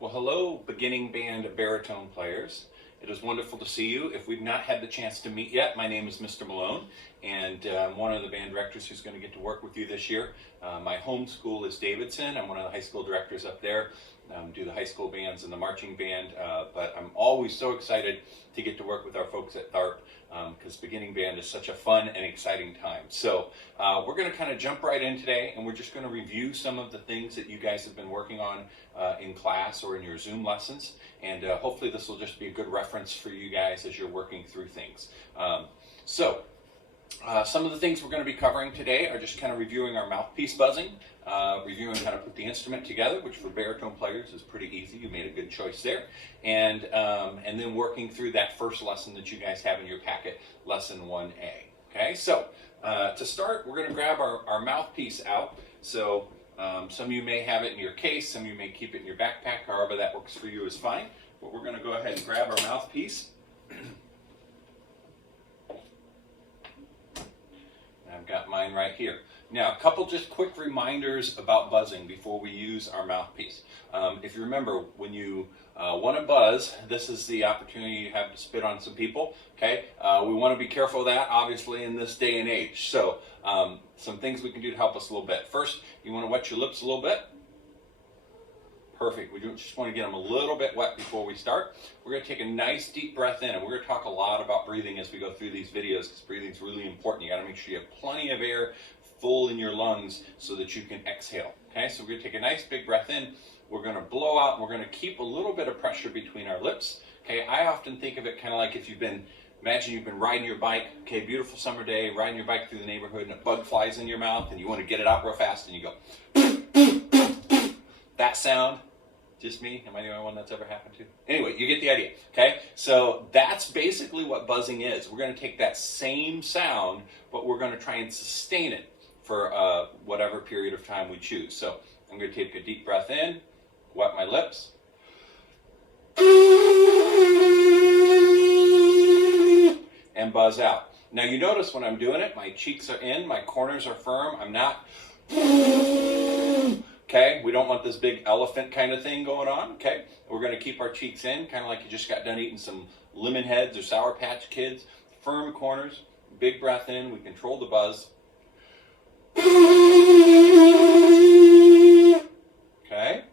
Well, hello, beginning band baritone players. It is wonderful to see you. If we've not had the chance to meet yet, my name is Mr. Malone, and I'm one of the band directors who's going to get to work with you this year. My home school is Davidson. I'm one of the high school directors up there. Do the high school bands and the marching band, but I'm always so excited to get to work with our folks at THARP because beginning band is such a fun and exciting time. So we're going to kind of jump right in today, and we're just going to review some of the things that you guys have been working on in class or in your Zoom lessons, and hopefully this will just be a good reference for you guys as you're working through things. Some of the things we're going to be covering today are just kind of reviewing our mouthpiece buzzing, reviewing how to put the instrument together, which for baritone players is pretty easy. You made a good choice there. And then working through that first lesson that you guys have in your packet, lesson 1A. Okay, so to start, we're going to grab our mouthpiece out. So some of you may have it in your case, some of you may keep it in your backpack, however that works for you is fine. But we're going to go ahead and grab our mouthpiece. I've got mine right here. Now, a couple just quick reminders about buzzing before we use our mouthpiece. If you remember, when you want to buzz, this is the opportunity you have to spit on some people. Okay, we want to be careful of that, obviously, in this day and age. So, some things we can do to help us a little bit. First, you want to wet your lips a little bit. Perfect. We just want to get them a little bit wet before we start. We're going to take a nice deep breath in, and we're going to talk a lot about breathing as we go through these videos because breathing is really important. You got to make sure you have plenty of air full in your lungs so that you can exhale. Okay, so we're going to take a nice big breath in. We're going to blow out, and we're going to keep a little bit of pressure between our lips. Okay, I often think of it kind of like if imagine you've been riding your bike, okay, beautiful summer day, riding your bike through the neighborhood, and a bug flies in your mouth, and you want to get it out real fast, and you go, that sound. Just me? Am I the only one that's ever happened to? Anyway, you get the idea, okay? So that's basically what buzzing is. We're going to take that same sound, but we're going to try and sustain it for whatever period of time we choose. So I'm going to take a deep breath in, wet my lips, and buzz out. Now you notice when I'm doing it, my cheeks are in, my corners are firm, I'm not... Okay, we don't want this big elephant kind of thing going on, okay? We're going to keep our cheeks in, kind of like you just got done eating some lemon heads or Sour Patch Kids. Firm corners, big breath in, we control the buzz. Okay,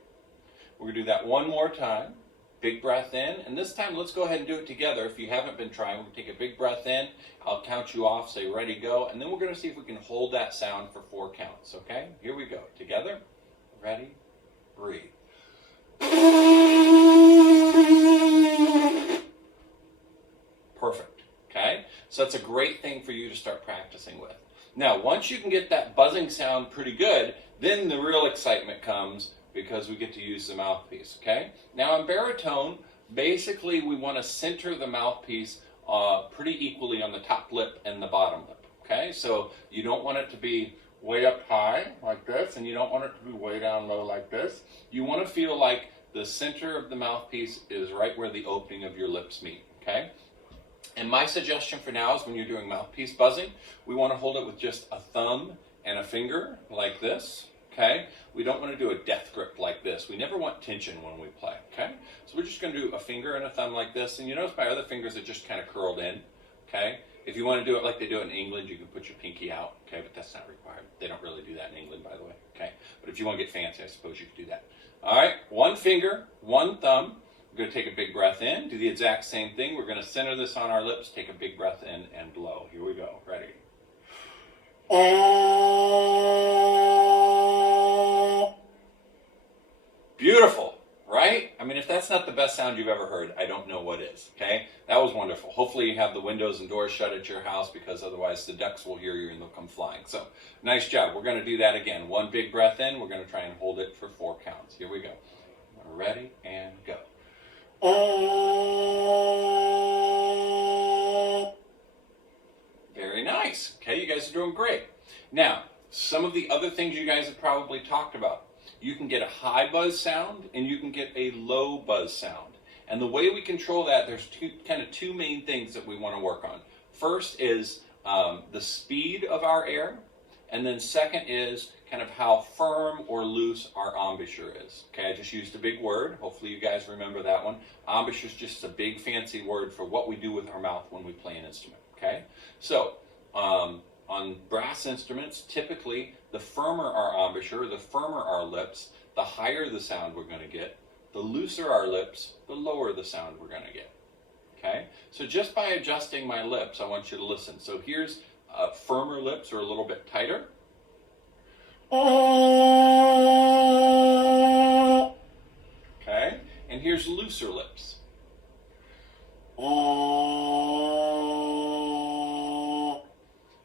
we're going to do that one more time. Big breath in, and this time let's go ahead and do it together. If you haven't been trying, we're going to take a big breath in. I'll count you off, say ready, go, and then we're going to see if we can hold that sound for 4 counts, okay? Here we go, together. Ready? Breathe. Perfect. Okay? So that's a great thing for you to start practicing with. Now, once you can get that buzzing sound pretty good, then the real excitement comes because we get to use the mouthpiece. Okay? Now, in baritone, basically we want to center the mouthpiece pretty equally on the top lip and the bottom lip. Okay? So you don't want it to be way up high like this, and you don't want it to be way down low like this. You want to feel like the center of the mouthpiece is right where the opening of your lips meet, okay? And my suggestion for now is when you're doing mouthpiece buzzing, we want to hold it with just a thumb and a finger like this, okay? We don't want to do a death grip like this. We never want tension when we play, okay? So we're just going to do a finger and a thumb like this, and you notice my other fingers are just kind of curled in, okay? If you want to do it like they do it in England, you can put your pinky out, okay, but that's not required. They don't really do that in England, by the way, okay? But if you want to get fancy, I suppose you could do that. All right, one finger, one thumb. We're going to take a big breath in, do the exact same thing. We're going to center this on our lips, take a big breath in, and blow. Here we go, ready. Beautiful. Right? I mean, if that's not the best sound you've ever heard, I don't know what is, okay? That was wonderful. Hopefully you have the windows and doors shut at your house because otherwise the ducks will hear you and they'll come flying. So, nice job. We're going to do that again. One big breath in. We're going to try and hold it for 4 counts. Here we go. Ready and go. Very nice. Okay, you guys are doing great. Now, some of the other things you guys have probably talked about. You can get a high buzz sound and you can get a low buzz sound. And the way we control that, there's two main things that we want to work on. First is the speed of our air, and then second is kind of how firm or loose our embouchure is. Okay, I just used a big word. Hopefully you guys remember that one. Embouchure is just a big fancy word for what we do with our mouth when we play an instrument. Okay, so on brass instruments, typically the firmer our embouchure, the firmer our lips, the higher the sound we're going to get. The looser our lips, the lower the sound we're going to get. Okay, so just by adjusting my lips, I want you to listen. So here's firmer lips or a little bit tighter. Okay, and here's looser lips.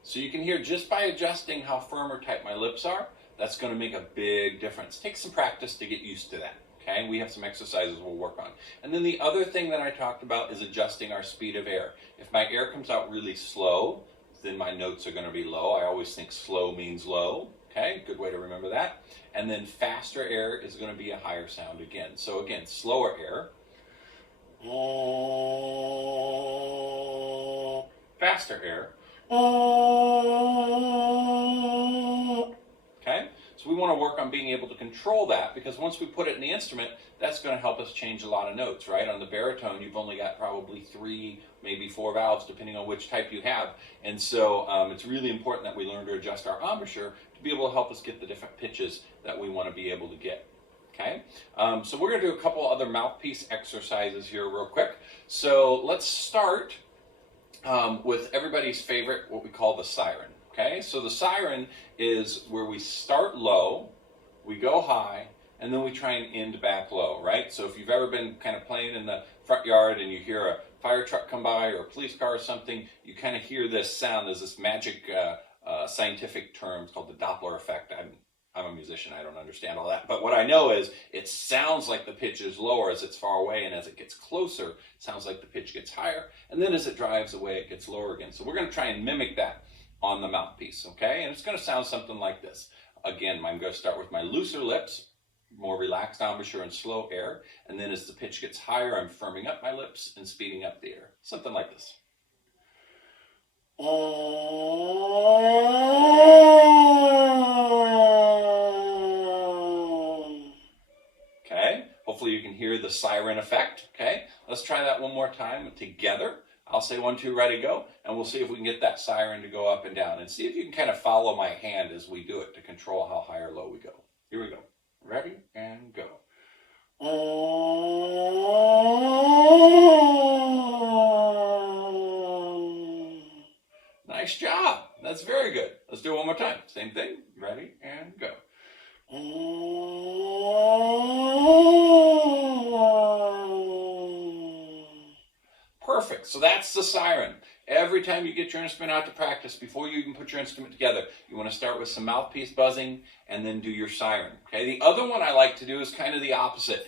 So you can hear just by adjusting how firm or tight my lips are, that's going to make a big difference. Take some practice to get used to that. Okay, we have some exercises we'll work on. And then the other thing that I talked about is adjusting our speed of air. If my air comes out really slow, then my notes are going to be low. I always think slow means low. Okay, good way to remember that. And then faster air is going to be a higher sound again. So again, slower air. Faster air. Okay, so we want to work on being able to control that, because once we put it in the instrument, that's going to help us change a lot of notes, right? On the baritone, you've only got probably 3, maybe 4 valves, depending on which type you have. And so it's really important that we learn to adjust our embouchure to be able to help us get the different pitches that we want to be able to get. Okay, so we're going to do a couple other mouthpiece exercises here real quick. So let's start with everybody's favorite, what we call the siren. Okay, so the siren is where we start low, we go high, and then we try and end back low, right? So if you've ever been kind of playing in the front yard and you hear a fire truck come by or a police car or something, you kind of hear this sound. There's this magic scientific term called the Doppler effect. I'm a musician, I don't understand all that. But what I know is it sounds like the pitch is lower as it's far away, and as it gets closer, it sounds like the pitch gets higher. And then as it drives away, it gets lower again. So we're going to try and mimic that on the mouthpiece, okay? And it's going to sound something like this. Again, I'm going to start with my looser lips, more relaxed embouchure and slow air. And then as the pitch gets higher, I'm firming up my lips and speeding up the air. Something like this. Okay, hopefully you can hear the siren effect, okay? Let's try that one more time together. I'll say 1, 2, ready, go, and we'll see if we can get that siren to go up and down, and see if you can kind of follow my hand as we do it to control how high or low we go. Here we go. Ready, and go. Nice job. That's very good. Let's do it one more time. Same thing. Ready, and go. Perfect. So that's the siren. Every time you get your instrument out to practice, before you even put your instrument together, you want to start with some mouthpiece buzzing and then do your siren. Okay. The other one I like to do is kind of the opposite.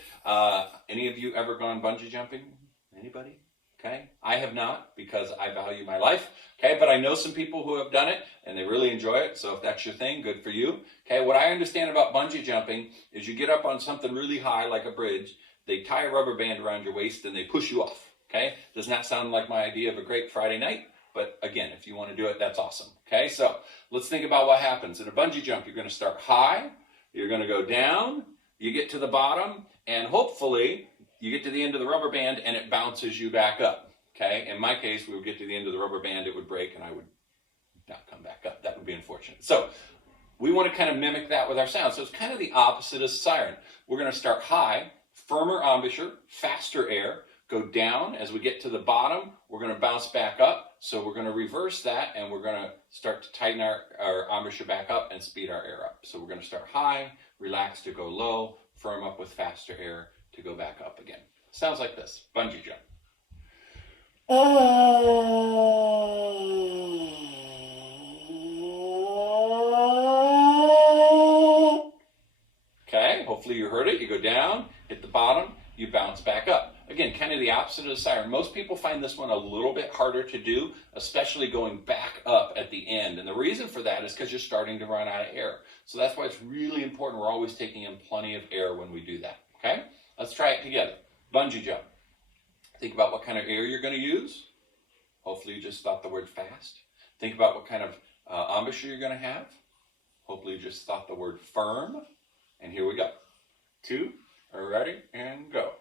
Any of you ever gone bungee jumping? Anybody? Okay. I have not, because I value my life. Okay. But I know some people who have done it and they really enjoy it. So if that's your thing, good for you. Okay. What I understand about bungee jumping is you get up on something really high, like a bridge. They tie a rubber band around your waist and they push you off. Okay, does not sound like my idea of a great Friday night, but again, if you want to do it, that's awesome. Okay, so let's think about what happens. In a bungee jump, you're going to start high, you're going to go down, you get to the bottom, and hopefully you get to the end of the rubber band and it bounces you back up. Okay, in my case, we would get to the end of the rubber band, it would break, and I would not come back up. That would be unfortunate. So we want to kind of mimic that with our sound. So it's kind of the opposite of siren. We're going to start high, firmer embouchure, faster air, go down. As we get to the bottom, we're going to bounce back up. So we're going to reverse that, and we're going to start to tighten our embouchure back up and speed our air up. So we're going to start high, relax to go low, firm up with faster air to go back up again. Sounds like this. Bungee jump. Okay, hopefully you heard it. You go down, hit the bottom, you bounce back up. Again, kind of the opposite of the siren. Most people find this one a little bit harder to do, especially going back up at the end. And the reason for that is because you're starting to run out of air. So that's why it's really important we're always taking in plenty of air when we do that. Okay? Let's try it together. Bungee jump. Think about what kind of air you're going to use. Hopefully you just thought the word fast. Think about what kind of embouchure you're going to have. Hopefully you just thought the word firm. And here we go. 2, ready, and go.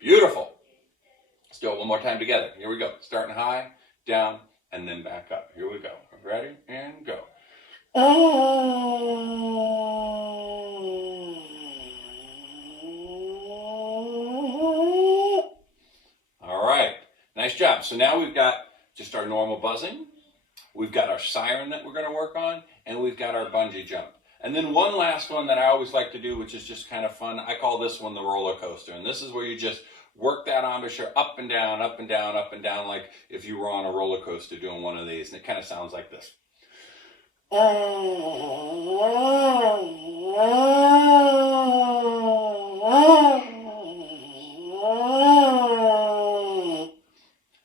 Beautiful. Let's do it one more time together. Here we go. Starting high, down, and then back up. Here we go. Ready, and go. All right. Nice job. So now we've got just our normal buzzing. We've got our siren that we're going to work on, and we've got our bungee jump. And then one last one that I always like to do, which is just kind of fun. I call this one the roller coaster. And this is where you just work that embouchure up and down, up and down, up and down, like if you were on a roller coaster doing one of these. And it kind of sounds like this.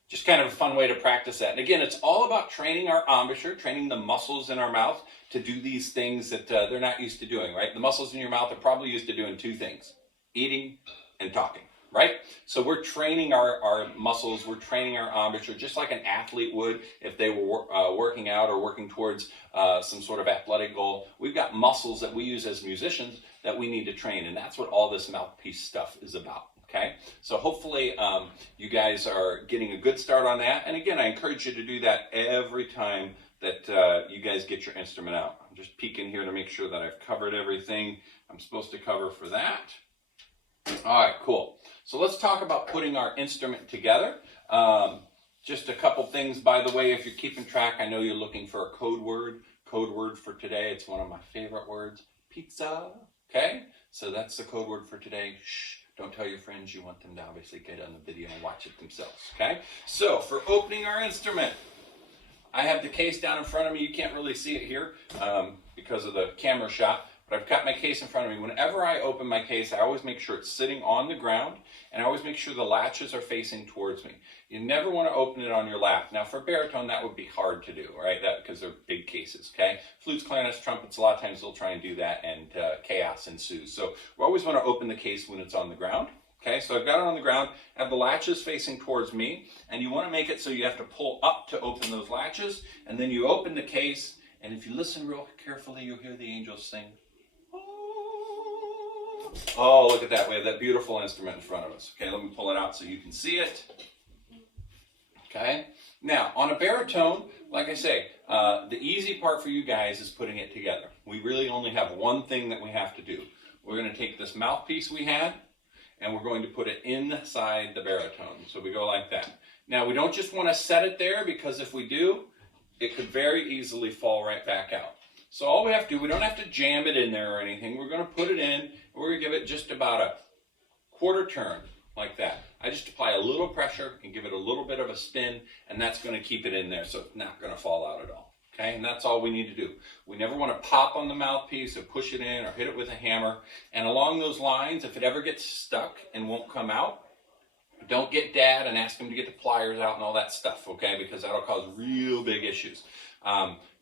Just kind of a fun way to practice that. And again, it's all about training our embouchure, training the muscles in our mouth to do these things that they're not used to doing, right? The muscles in your mouth are probably used to doing 2 things, eating and talking, right? So we're training our muscles, we're training our embouchure just like an athlete would if they were working out or working towards some sort of athletic goal. We've got muscles that we use as musicians that we need to train, and that's what all this mouthpiece stuff is about. Okay, so hopefully you guys are getting a good start on that. And again, I encourage you to do that every time that you guys get your instrument out. I'm just peeking here to make sure that I've covered everything I'm supposed to cover for that. All right, cool. So let's talk about putting our instrument together. Just a couple things, by the way, if you're keeping track, I know you're looking for a code word. Code word for today, it's one of my favorite words, pizza. Okay, so that's the code word for today. Shh. Don't tell your friends, you want them to obviously get on the video and watch it themselves, okay? So for opening our instrument, I have the case down in front of me. You can't really see it here because of the camera shot, but I've got my case in front of me. Whenever I open my case, I always make sure it's sitting on the ground, and I always make sure the latches are facing towards me. You never want to open it on your lap. Now for baritone, that would be hard to do, right? Because they're big cases, okay? Flutes, clarinets, trumpets, a lot of times they'll try and do that, and chaos ensues. So we always want to open the case when it's on the ground. Okay, so I've got it on the ground, I have the latches facing towards me, and you want to make it so you have to pull up to open those latches, and then you open the case, and if you listen real carefully, you'll hear the angels sing. Oh, look at that. We have that beautiful instrument in front of us. Okay, let me pull it out so you can see it. Okay, now on a baritone, like I say, the easy part for you guys is putting it together. We really only have one thing that we have to do. We're going to take this mouthpiece we had, and we're going to put it inside the baritone. So we go like that. Now we don't just want to set it there, because if we do, it could very easily fall right back out. So all we have to do, we don't have to jam it in there or anything. We're going to put it in, and we're going to give it just about a quarter turn, like that. I just apply a little pressure and give it a little bit of a spin, and that's going to keep it in there so it's not going to fall out at all. Okay, and that's all we need to do. We never want to pop on the mouthpiece or push it in or hit it with a hammer. And along those lines, if it ever gets stuck and won't come out, don't get Dad and ask him to get the pliers out and all that stuff, okay? Because that'll cause real big issues.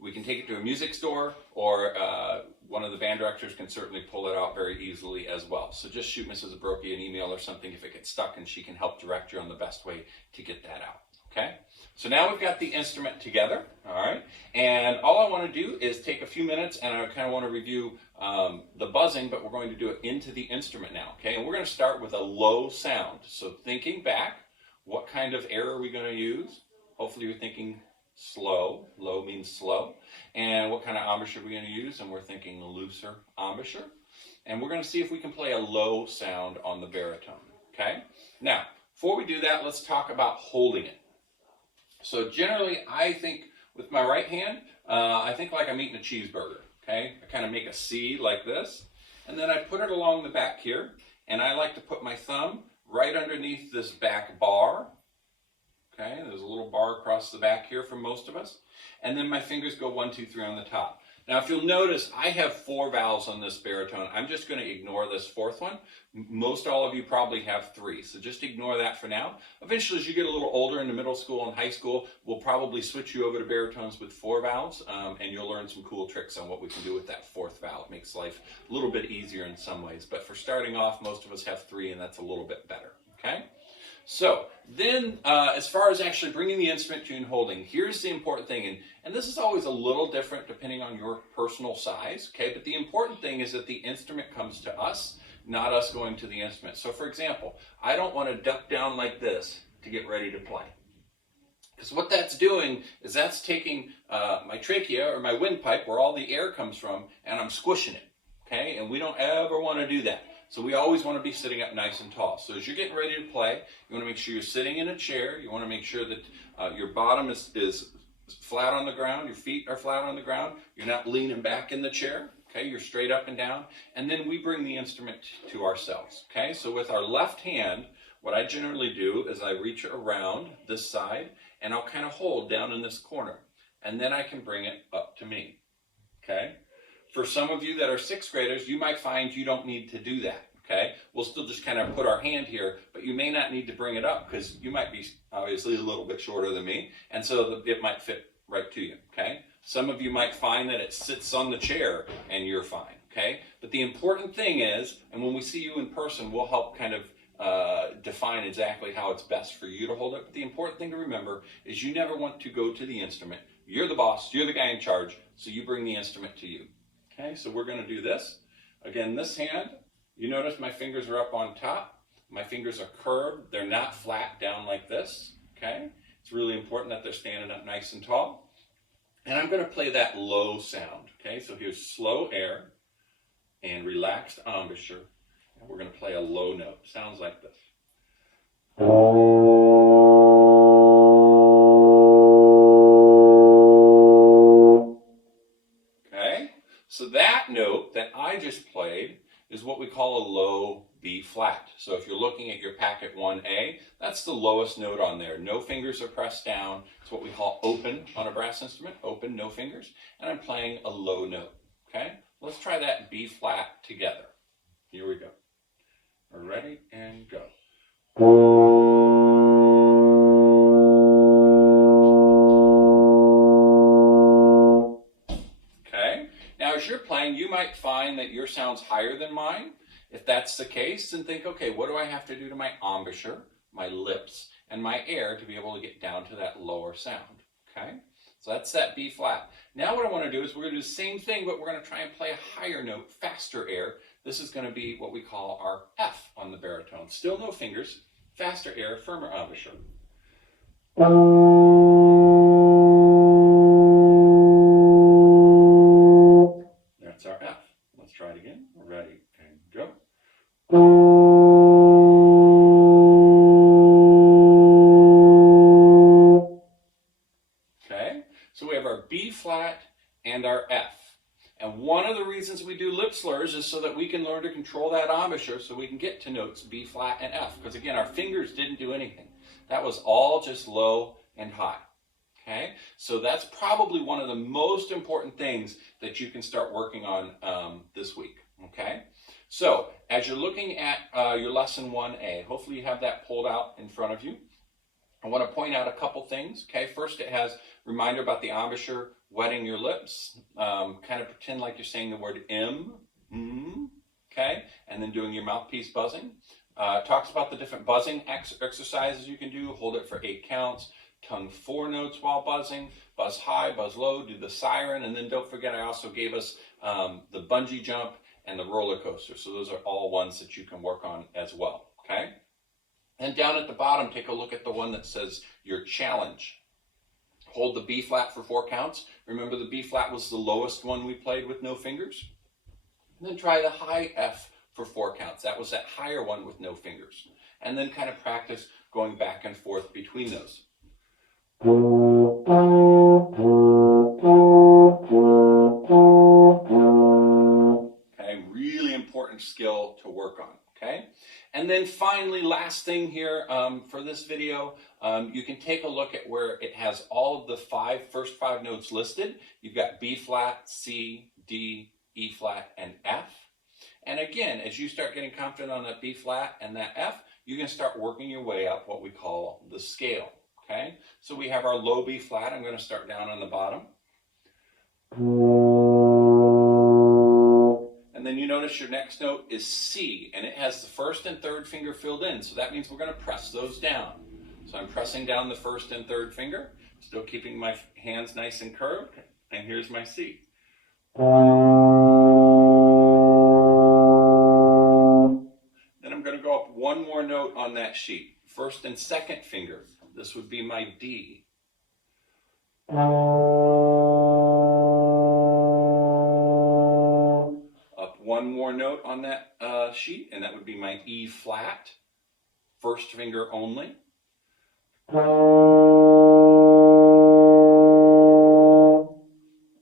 We can take it to a music store, or one of the band directors can certainly pull it out very easily as well. So just shoot Mrs. Abroki an email or something if it gets stuck, and she can help direct you on the best way to get that out, okay? So now we've got the instrument together, all right? And all I want to do is take a few minutes, and I kind of want to review the buzzing, but we're going to do it into the instrument now, okay? And we're going to start with a low sound. So thinking back, what kind of air are we going to use? Hopefully you're thinking slow. Low means slow. And what kind of embouchure are we going to use? And we're thinking looser embouchure. And we're going to see if we can play a low sound on the baritone, okay? Now, before we do that, let's talk about holding it. So generally, I think with my right hand, I think like I'm eating a cheeseburger, okay? I kind of make a C like this, and then I put it along the back here, and I like to put my thumb right underneath this back bar, okay? There's a little bar across the back here for most of us, and then my fingers go 1, 2, 3 on the top. Now, if you'll notice, I have 4 valves on this baritone. I'm just going to ignore this 4th one. Most all of you probably have 3, so just ignore that for now. Eventually, as you get a little older into middle school and high school, we'll probably switch you over to baritones with 4 valves, and you'll learn some cool tricks on what we can do with that 4th valve. It makes life a little bit easier in some ways, but for starting off, most of us have 3, and that's a little bit better. okay? So then as far as actually bringing the instrument to and holding, here's the important thing, and this is always a little different depending on your personal size, okay? But the important thing is that the instrument comes to us, not us going to the instrument. So for example, I don't want to duck down like this to get ready to play. Because what that's doing is that's taking my trachea or my windpipe, where all the air comes from, and I'm squishing it, okay? And we don't ever want to do that. So we always want to be sitting up nice and tall. So as you're getting ready to play, you want to make sure you're sitting in a chair. You want to make sure that your bottom is flat on the ground, your feet are flat on the ground. You're not leaning back in the chair, okay? You're straight up and down. And then we bring the instrument to ourselves, okay? So with our left hand, what I generally do is I reach around this side, and I'll kind of hold down in this corner. And then I can bring it up to me, okay? For some of you that are sixth graders, you might find you don't need to do that, okay? We'll still just kind of put our hand here, but you may not need to bring it up because you might be obviously a little bit shorter than me, and so it might fit right to you, okay? Some of you might find that it sits on the chair and you're fine, okay? But the important thing is, and when we see you in person, we'll help kind of define exactly how it's best for you to hold it. But the important thing to remember is you never want to go to the instrument. You're the boss, you're the guy in charge, so you bring the instrument to you. Okay, so we're going to do this. Again, this hand, you notice my fingers are up on top. My fingers are curved. They're not flat down like this. Okay, it's really important that they're standing up nice and tall. And I'm going to play that low sound. Okay, so here's slow air and relaxed embouchure. And we're going to play a low note. Sounds like this. So that note that I just played is what we call a low B flat. So if you're looking at your packet 1A, that's the lowest note on there. No fingers are pressed down. It's what we call open on a brass instrument, open, no fingers. And I'm playing a low note, okay? Let's try that B flat together. Here we go. We're ready and go. As you're playing, you might find that your sound's higher than mine. If that's the case, then think, okay, what do I have to do to my embouchure, my lips, and my air to be able to get down to that lower sound, okay? So that's that B flat. Now what I want to do is we're going to do the same thing, but we're going to try and play a higher note, faster air. This is going to be what we call our F on the baritone. Still no fingers, faster air, firmer embouchure. That's our F. Let's try it again. We're ready and go. Okay, so we have our B flat and our F. And one of the reasons we do lip slurs is so that we can learn to control that embouchure so we can get to notes B flat and F. Because again, our fingers didn't do anything. That was all just low and high. Okay, so that's probably one of the most important things that you can start working on this week. Okay, so as you're looking at your lesson 1A, hopefully you have that pulled out in front of you. I want to point out a couple things. Okay, first it has reminder about the embouchure, wetting your lips. Kind of pretend like you're saying the word M, okay, and then doing your mouthpiece buzzing. Talks about the different buzzing exercises you can do. Hold it for 8 counts. Tongue 4 notes while buzzing, buzz high, buzz low, do the siren, and then don't forget I also gave us the bungee jump and the roller coaster. So those are all ones that you can work on as well, okay? And down at the bottom, take a look at the one that says your challenge. Hold the B flat for 4 counts. Remember the B flat was the lowest one we played with no fingers? And then try the high F for 4 counts. That was that higher one with no fingers. And then kind of practice going back and forth between those. Okay, really important skill to work on, okay? And then finally, last thing here for this video, you can take a look at where it has all of the first five notes listed. You've got B flat, C, D, E flat, and F. And again, as you start getting confident on that B flat and that F, you can start working your way up what we call the scale. Okay, so we have our low B flat. I'm going to start down on the bottom. And then you notice your next note is C, and it has the first and third finger filled in. So that means we're going to press those down. So I'm pressing down the first and third finger, still keeping my hands nice and curved, and here's my C. Then I'm going to go up one more note on that sheet. First and second finger. This would be my D. Up one more note on that sheet, and that would be my E flat. First finger only.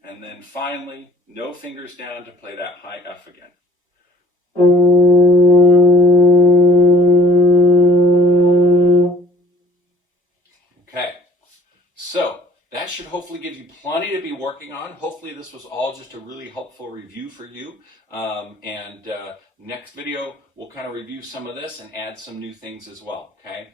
And then finally, no fingers down to play that high F again. Okay, so that should hopefully give you plenty to be working on. Hopefully this was all just a really helpful review for you. Next video, we'll kind of review some of this and add some new things as well, okay?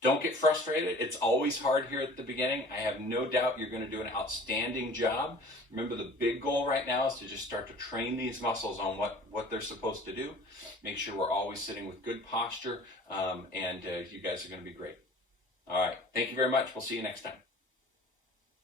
Don't get frustrated. It's always hard here at the beginning. I have no doubt you're going to do an outstanding job. Remember, the big goal right now is to just start to train these muscles on what they're supposed to do. Make sure we're always sitting with good posture, and you guys are going to be great. All right. Thank you very much. We'll see you next time.